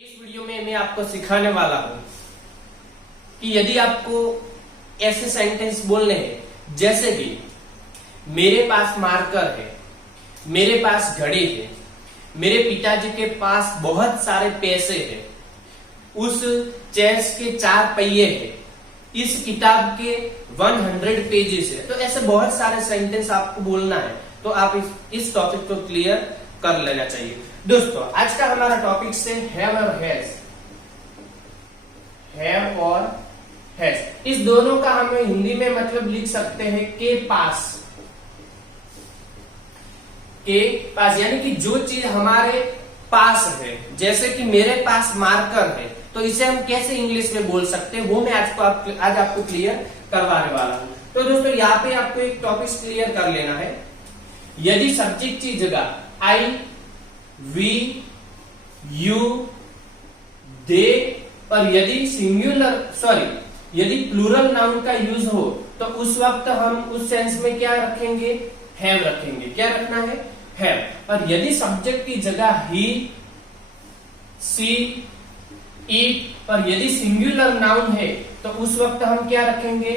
इस वीडियो में मैं आपको सिखाने वाला हूं कि यदि आपको ऐसे सेंटेंस बोलने हैं जैसे कि मेरे पास मार्कर है, मेरे पास घड़ी है, मेरे पिताजी के पास बहुत सारे पैसे हैं, उस चेस के 4 पहिए हैं, इस किताब के 100 पेजेस है। तो ऐसे बहुत सारे सेंटेंस आपको बोलना है, तो आप इस टॉपिक को क्लियर कर लेना चाहिए। दोस्तों, आज का हमारा टॉपिक से हैव और हैज, हैव और हैज, इस दोनों का हम हिंदी में मतलब लिख सकते हैं के पास, के पास, यानी कि जो चीज हमारे पास है। जैसे कि मेरे पास मार्कर है, तो इसे हम कैसे इंग्लिश में बोल सकते हैं, वो मैं आज आपको क्लियर करवाने वाला हूं। तो दोस्तों, यहाँ पे आपको एक टॉपिक क्लियर कर लेना है। यदि सब्जेक्ट की जगह आई, वी, यू, दे और यदि प्लूरल नाउन का यूज हो तो उस वक्त हम उस सेंस में क्या रखेंगे, हैव रखेंगे। क्या रखना है, हैव। और यदि सब्जेक्ट की जगह ही, सी, इट और यदि सिंगुलर नाउन है तो उस वक्त हम क्या रखेंगे,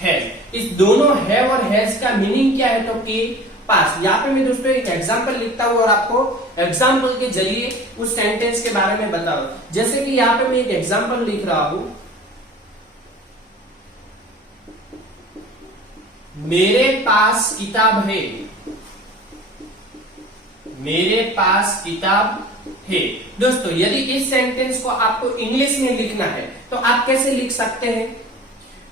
हैज। इस दोनों हैव और हैज का मीनिंग क्या है, तो के पास। यहाँ पे मैं दोस्तों एक एग्जाम्पल लिखता हूँ और आपको एग्जाम्पल के जरिए उस सेंटेंस के बारे में बता रहा हूं। जैसे कि यहाँ पे मैं एक एग्जाम्पल लिख रहा हूं, मेरे पास किताब है, मेरे पास किताब है। दोस्तों, यदि इस सेंटेंस को आपको इंग्लिश में लिखना है तो आप कैसे लिख सकते हैं,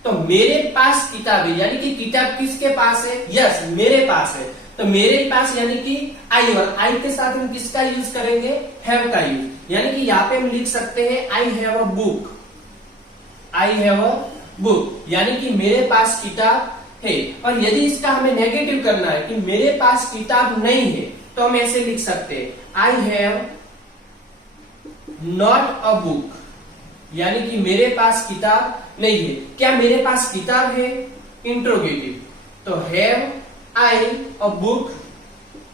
तो मेरे पास किताब है, यानी कि किताब किसके पास है, यस मेरे पास है। तो मेरे पास यानी कि आई, और आई के साथ हम किसका यूज करेंगे, हैव का यूज। यानी कि यहाँ पे हम लिख सकते हैं I have a book, I have a book, यानी कि मेरे पास किताब है। और यदि इसका हमें नेगेटिव करना है कि मेरे पास किताब नहीं है, तो हम ऐसे लिख सकते हैं I have not a book, यानी कि मेरे पास किताब नहीं है। क्या मेरे पास किताब है, इंट्रोगेटिव, तो हैव आई अ बुक,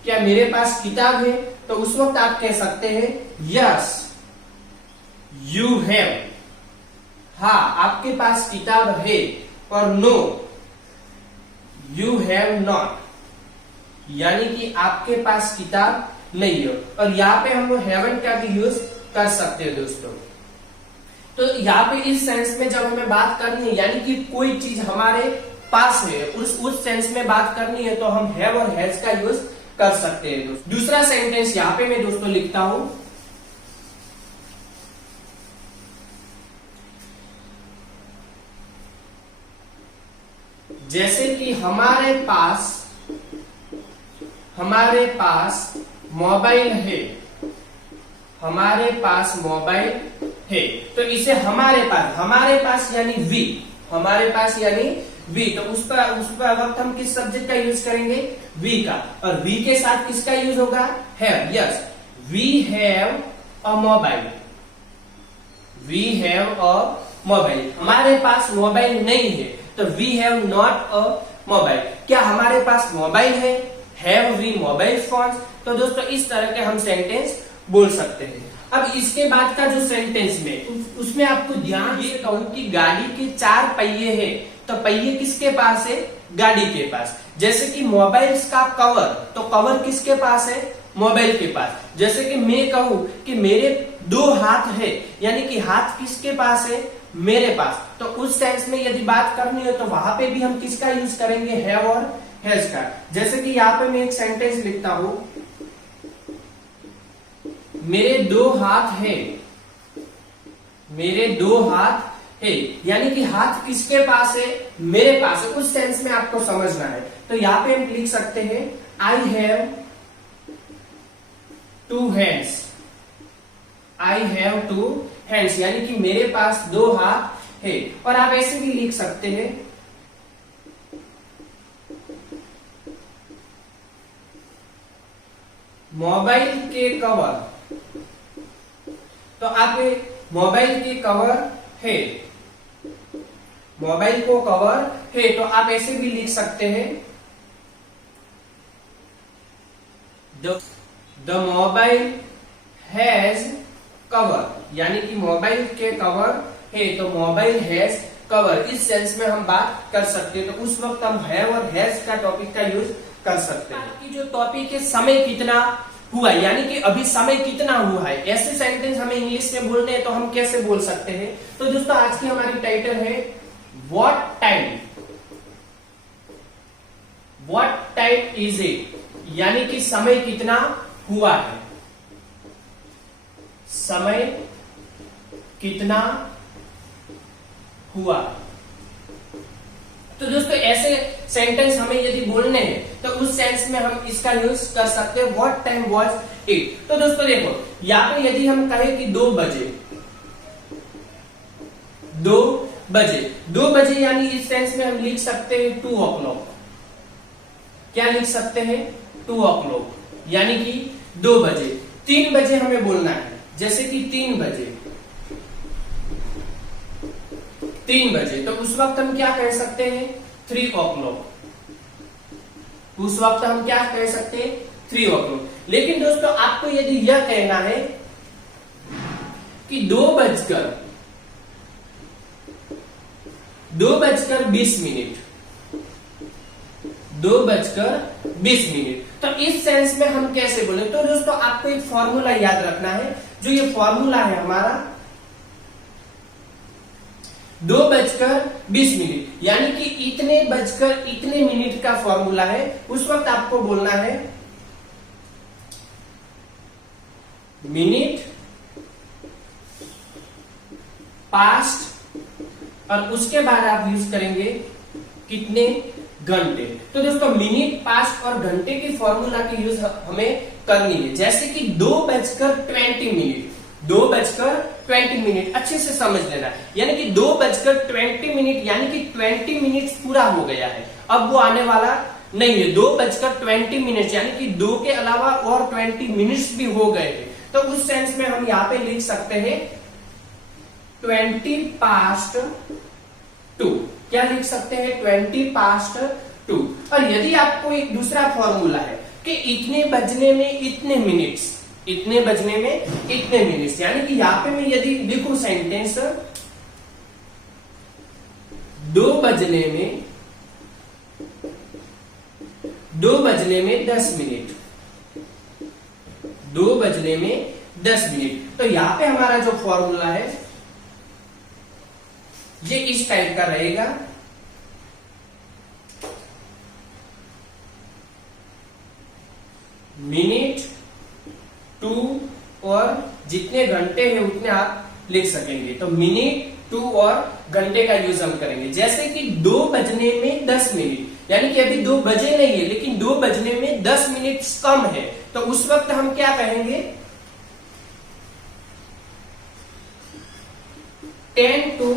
क्या मेरे पास किताब है, तो उस वक्त आप कह सकते हैं यस यू हैव, हाँ आपके पास किताब है। और नो यू हैव नॉट, यानी कि आपके पास किताब नहीं है। और यहाँ पे हम हैवंट का भी यूज कर सकते हैं दोस्तों। तो यहाँ पे इस सेंस में जब हमें बात करनी है, यानी कि कोई चीज हमारे पास है, उस सेंस में बात करनी है, तो हम हैव और हैज का यूज कर सकते हैं दोस्तों। दूसरा सेंटेंस यहाँ पे मैं दोस्तों लिखता हूं, जैसे कि हमारे पास मोबाइल है, हमारे पास मोबाइल है। तो इसे हमारे पास यानी वी, हमारे पास यानी वी, तो उस पर वक्त हम किस सब्जेक्ट का यूज करेंगे, वी का। और वी के साथ किसका यूज होगा, have. Yes we have a mobile, we have a mobile. हमारे पास मोबाइल नहीं है, तो we have not a mobile. क्या हमारे पास मोबाइल है, हैव वी मोबाइल फोन। तो दोस्तों, इस तरह के हम सेंटेंस बोल सकते हैं। अब इसके बाद का जो सेंटेंस में, उसमें आपको ध्यान ये कहूं कि गाड़ी के 4 पहिए हैं, तो पहिए किसके पास है, गाड़ी के पास। जैसे कि मोबाइल्स का कवर, तो कवर किसके पास है, मोबाइल के पास। जैसे कि मैं कहूं कि मेरे 2 हाथ है, यानी कि हाथ किसके पास है, मेरे पास। तो उस सेंस में यदि बात करनी है तो वहां पे भी हम किसका यूज करेंगे, हैव और हैज का। जैसे कि यहाँ पे मैं एक सेंटेंस लिखता हूं, मेरे 2 हाथ है, मेरे 2 हाथ है, यानी कि हाथ किसके पास है, मेरे पास है। उस सेंस में आपको समझना है। तो यहाँ पे हम लिख सकते हैं I have 2 hands, I have 2 hands, यानी कि मेरे पास 2 हाथ है। और आप ऐसे भी लिख सकते हैं मोबाइल के कवर, तो आप मोबाइल के कवर है, मोबाइल को कवर है, तो आप ऐसे भी लिख सकते हैं द मोबाइल हैज cover. यानी कि मोबाइल के कवर है, तो मोबाइल हैज कवर, इस सेंस में हम बात कर सकते हैं। तो उस वक्त हम हैव और हैज का टॉपिक का यूज कर सकते हैं। कि जो टॉपिक है समय कितना हुआ, यानी कि अभी समय कितना हुआ है, ऐसे सेंटेंस हमें इंग्लिश में बोलने हैं तो हम कैसे बोल सकते हैं। तो दोस्तों आज की हमारी टाइटल है what time, what time is it, यानी कि समय कितना हुआ है, समय कितना हुआ। तो दोस्तों ऐसे सेंटेंस हमें यदि बोलने हैं तो उस सेंस में हम इसका यूज कर सकते हैं व्हाट टाइम वाज इट। तो दोस्तों देखो यहां पे यदि हम कहें कि 2 बजे, 2 बजे यानी इस सेंस में हम लिख सकते हैं 2 o'clock। क्या लिख सकते हैं 2 o'clock, यानी कि 2 बजे। 3 बजे हमें बोलना है, जैसे कि 3 बजे, 3 बजे, तो उस वक्त हम क्या कह सकते हैं 3 o'clock। उस वक्त हम क्या कह सकते हैं 3 o'clock। लेकिन दोस्तों आपको यदि यह कहना है कि 2 बजकर 20 मिनट, 2 बजकर 20 मिनट, तो इस सेंस में हम कैसे बोले। तो दोस्तों आपको एक फॉर्मूला याद रखना है, जो ये फॉर्मूला है हमारा 2 बजकर 20 मिनट, यानी कि इतने बजकर इतने मिनट का फॉर्मूला है। उस वक्त आपको बोलना है मिनट पास्ट, और उसके बाद आप यूज करेंगे कितने घंटे। तो दोस्तों मिनट पास्ट और घंटे की फॉर्मूला की यूज हमें करनी है। जैसे कि 2 बजकर 20 मिनट, 2 बजकर 20 मिनट, अच्छे से समझ लेना, यानी कि 2 बजकर 20 मिनट, यानी कि 20 मिनट पूरा हो गया है, अब वो आने वाला नहीं है। 2 बजकर 20 मिनट, यानी कि 2 के अलावा और 20 मिनट्स भी हो गए थे। तो उस सेंस में हम यहां पे लिख सकते हैं 20 पास्ट 2। क्या लिख सकते हैं 20 पास्ट 2। और यदि आपको एक दूसरा फॉर्मूला है कि इतने बजने में इतने मिनट्स, इतने बजने में इतने मिनट्स, यानी कि यहां पे मैं यदि लिखूं सेंटेंस 2 बजने में 10 मिनट, 2 बजने में 10 मिनट, तो यहां पे हमारा जो फॉर्मूला है ये इस टाइप का रहेगा। मिनट 2 और जितने घंटे हैं उतने आप लिख सकेंगे। तो मिनट 2 और घंटे का यूज हम करेंगे। जैसे कि 2 बजने में 10 मिनट, यानी कि अभी 2 बजे नहीं है, लेकिन 2 बजने में 10 मिनट कम है, तो उस वक्त हम क्या कहेंगे 10 to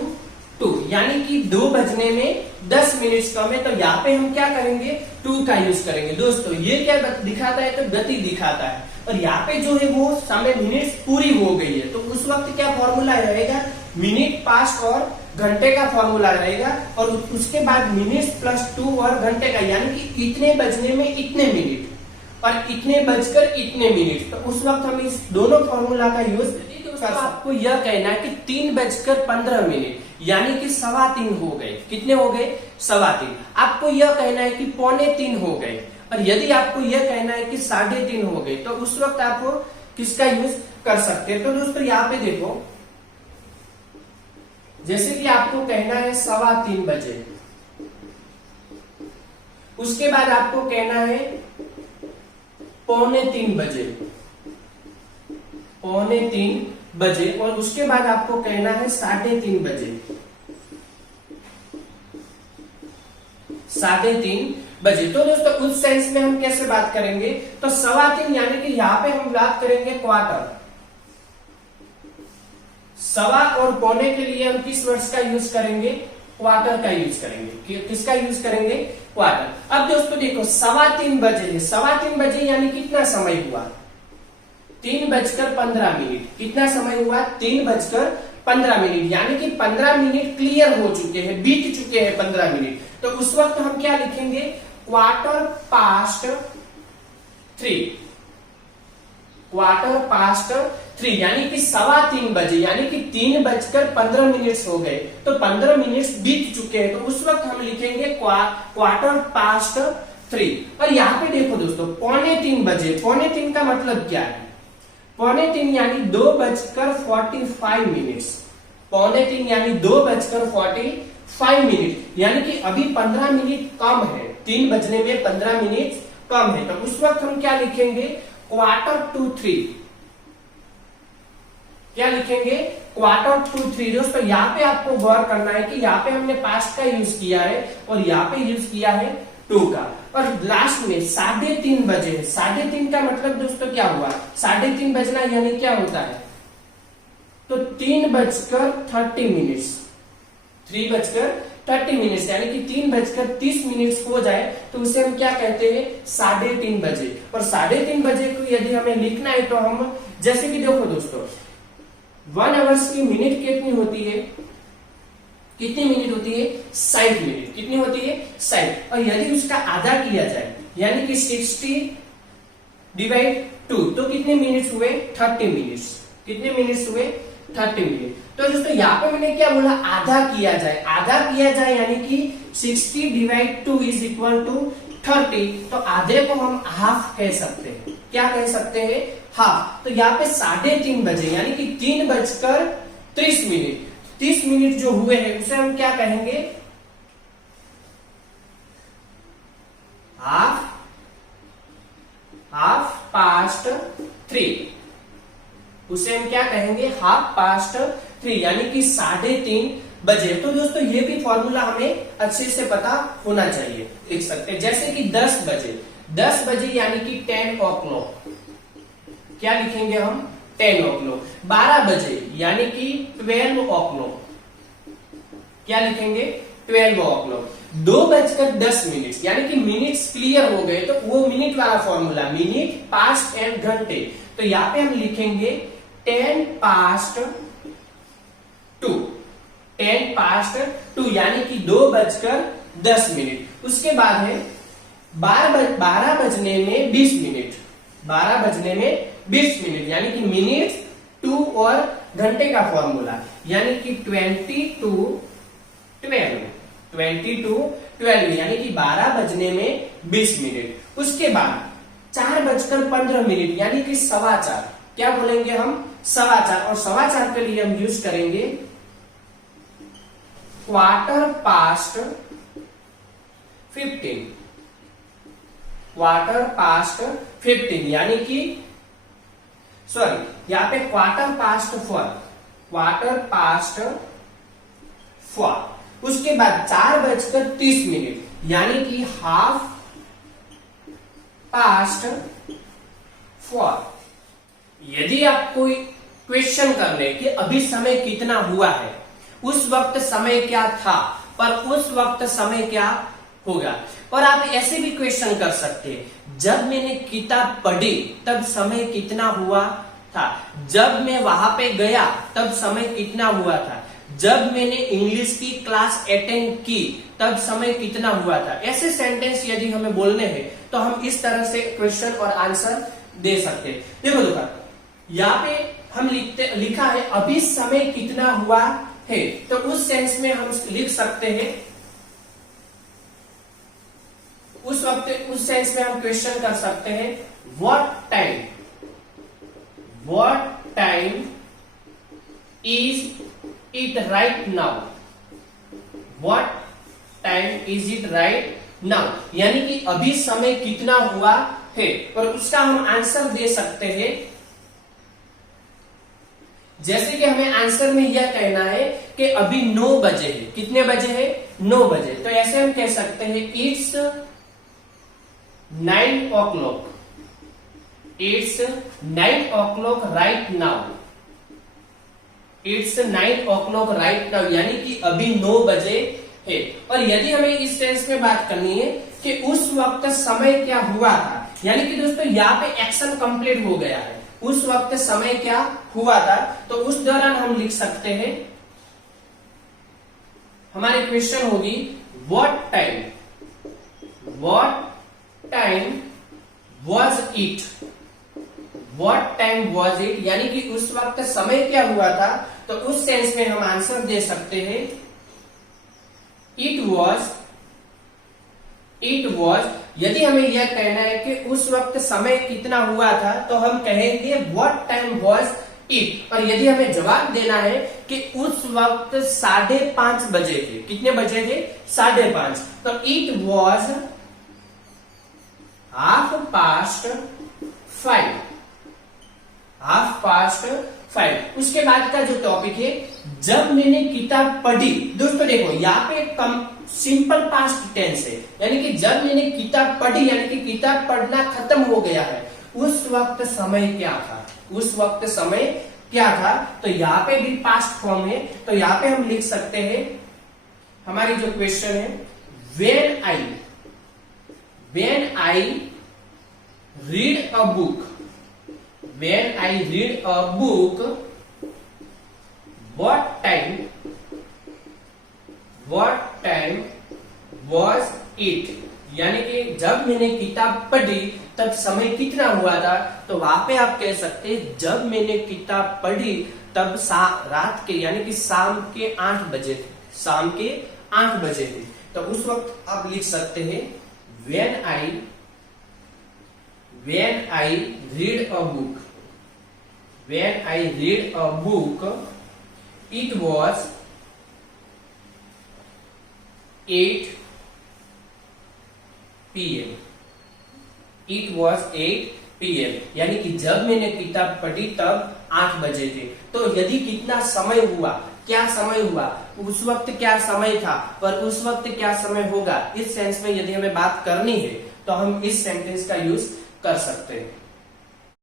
2, यानी कि 2 बजने में 10 मिनट कम है, तो यहाँ पे हम क्या करेंगे 2 का यूज करेंगे। दोस्तों ये क्या दिखाता है, तो गति दिखाता है, और यहाँ पे जो है वो समय मिनट्स पूरी हो गई है, तो उस वक्त क्या फॉर्मूला रहेगा मिनट पास्ट और घंटे का फॉर्मूला रहेगा, और उसके बाद मिनट्स प्लस 2 और घंटे का, यानी कि इतने बजने में इतने मिनट और इतने बजकर इतने मिनट, तो उस वक्त हम इस दोनों फॉर्मूला का यूज कर सकते। आपको यह कहना है कि 3 बजकर 15 मिनट, यानी कि 3:15 हो गए। कितने हो गए 3:15। आपको यह कहना है कि 2:45 हो गए, और यदि आपको यह कहना है कि 3:30 हो गए, तो उस वक्त आप किसका यूज कर सकते हैं। तो दोस्तों यहाँ पे देखो, जैसे कि आपको कहना है 3:15 बजे, उसके बाद आपको कहना है 2:45 बजे, 2:45 बजे, और उसके बाद आपको कहना है 3:30 बजे, 3:30 बजे। तो दोस्तों उस सेंस में हम कैसे बात करेंगे, तो 3:15, यानी कि यहां पे हम बात करेंगे क्वार्टर। 1.25 और पौने के लिए हम किस वर्ड्स का यूज करेंगे, क्वार्टर का यूज करेंगे। किसका यूज करेंगे, क्वार्टर। अब दोस्तों देखो 3:15 बजे है, 3:15 बजे यानी कितना समय हुआ 3 बजकर 15 मिनट। कितना समय हुआ 3 बजकर 15 मिनट, यानी कि 15 मिनट क्लियर हो चुके हैं, बीत चुके हैं 15 मिनट। तो उस वक्त हम क्या लिखेंगे क्वार्टर पास्ट 3, क्वार्टर पास्ट 3 यानी कि 3:15 बजे, यानी कि 3:15 हो गए, तो 15 मिनट बीत चुके हैं, तो उस वक्त हम लिखेंगे 3:15। और यहाँ पे देखो दोस्तों 2:45 बजे, 2:45 का मतलब क्या है? 2:45 यानी 2:45, 2:45 यानी 2:45, यानी कि अभी 15 मिनट कम है, 3 बजने में 15 मिनट कम है, तो उस वक्त हम क्या लिखेंगे? 2:45। क्या लिखेंगे? 2:45। दोस्तों यहाँ पे आपको गौर करना है कि यहाँ पे हमने पास्ट का यूज किया है और यहाँ पे यूज किया है टू का, और लास्ट में 3:30 बजे है। 3:30 का मतलब दोस्तों क्या हुआ? 3:30 बजना यानी क्या होता है? तो 3:30, 3:30 यानी कि 3:30 हो जाए तो उसे हम क्या कहते हैं? 3:30 बजे। और 3:30 बजे को यदि हमें लिखना है तो हम, जैसे कि देखो दोस्तों 1 आवर्स की मिनट कितनी होती है? कितनी मिनट होती है? 60 मिनट। कितनी होती है? 60। और यदि उसका आधा किया जाए यानी कि 60/2 तो कितने मिनट्स हुए? 30 मिनट्स। कितने मिनट्स हुए? 30 मिनट। तो दोस्तों यहाँ पे मैंने क्या बोला? आधा किया जाए। आधा किया जाए यानी कि 60/2 इज इक्वल टू 30, तो आधे को हम हाफ कह सकते हैं। क्या कह सकते हैं? हाफ। तो यहाँ पे 3:30 बजे यानी कि 3:30, 30 मिनट जो हुए हैं उसे हम क्या कहेंगे? Half past 3। उसे हम क्या कहेंगे? 3:30 यानी कि 3:30 बजे। तो दोस्तों ये भी फॉर्मूला हमें अच्छे से पता होना चाहिए। लिख सकते हैं जैसे कि 10 बजे, 10 बजे यानी कि 10 o'clock। क्या लिखेंगे हम? 10 o'clock। 12 बजे यानी कि 12 o'clock। क्या लिखेंगे? 12 o'clock। 2:10 यानी कि मिनट्स क्लियर हो गए, तो वो मिनट वाला फॉर्मूला, मिनट, पास्ट एंड घंटे। तो यहाँ पे हम लिखेंगे 10:02, 10:02 यानी कि 2:10। उसके बाद है 12 बजने में 20 मिनट, 12 बजने में 20 मिनट यानी कि मिनट, 2 और घंटे का फॉर्मूला यानी कि 20:12 यानी कि 12 बजने में 20 मिनट। उसके बाद 4:15 यानी कि 4:15। क्या बोलेंगे हम? 4:15। और 4:15 के लिए हम यूज करेंगे 15:15, 15:15 यानी कि यहाँ पे 4:15। उसके बाद 4:30 यानी कि 4:30। यदि आप कोई क्वेश्चन कर ले कि अभी समय कितना हुआ है, उस वक्त समय क्या था, पर उस वक्त समय क्या होगा। और आप ऐसे भी क्वेश्चन कर सकते हैं, जब मैंने किताब पढ़ी तब समय कितना हुआ था, जब मैं वहां पे गया तब समय कितना हुआ था, जब मैंने इंग्लिश की क्लास अटेंड की तब समय कितना हुआ था। ऐसे सेंटेंस यदि हमें बोलने हैं तो हम इस तरह से क्वेश्चन और आंसर दे सकते हैं। देखो यहाँ पे हम लिखा है अभी समय कितना हुआ है, तो उस सेंस में हम लिख सकते हैं, उस सेंस में हम क्वेश्चन कर सकते हैं what time is it right now, what time is it right now यानी कि अभी समय कितना हुआ है। और उसका हम आंसर दे सकते हैं, जैसे कि हमें आंसर में यह कहना है कि अभी 9 बजे है। कितने बजे है? 9 बजे। तो ऐसे हम कह सकते हैं it's 9 o'clock, it's 9 o'clock right now, it's 9 o'clock right now यानी कि अभी 9 बजे है। और यदि हमें इस सेंस में बात करनी है कि उस वक्त समय क्या हुआ था, यानी कि दोस्तों यहाँ पे एक्शन कंप्लीट हो गया है, उस वक्त समय क्या हुआ था, तो उस दौरान हम लिख सकते हैं, हमारी क्वेश्चन होगी what time was what time was it, यानी कि उस वक्त समय क्या हुआ था, तो उस सेंस में हम आंसर दे सकते हैं इट वॉज। यदि हमें यह कहना है कि उस वक्त समय कितना हुआ था, तो हम कहेंगे व्हाट टाइम वॉज इट। और यदि हमें जवाब देना है कि उस वक्त 5:30 बजे थे, कितने बजे थे, 5:30, तो इट वॉज 5:30। उसके बाद का जो टॉपिक है, जब मैंने किताब पढ़ी। दोस्तों देखो यहाँ पे सिंपल पास्ट टेंस है, यानी कि जब मैंने किताब पढ़ी, यानी कि किताब पढ़ना खत्म हो गया है, उस वक्त समय क्या था, उस वक्त समय क्या था। तो यहाँ पे भी पास्ट फॉर्म है, तो यहाँ पे हम लिख सकते हैं, हमारी जो क्वेश्चन है, when I read a book, what time was it, यानी कि जब मैंने किताब पढ़ी तब समय कितना हुआ था। तो वहां पे आप कह सकते हैं जब मैंने किताब पढ़ी तब रात के, यानी कि शाम के 8 बजे थे, शाम के 8 बजे थे। तो उस वक्त आप लिख सकते हैं when I read a book, it was 8 PM, यानी कि जब मैंने किताब पढ़ी तब 8 बजे थे। तो यदि कितना समय हुआ, क्या समय हुआ, उस वक्त क्या समय था, पर उस वक्त क्या समय होगा, इस सेंस में यदि हमें बात करनी है तो हम इस सेंटेंस का यूज कर सकते हैं।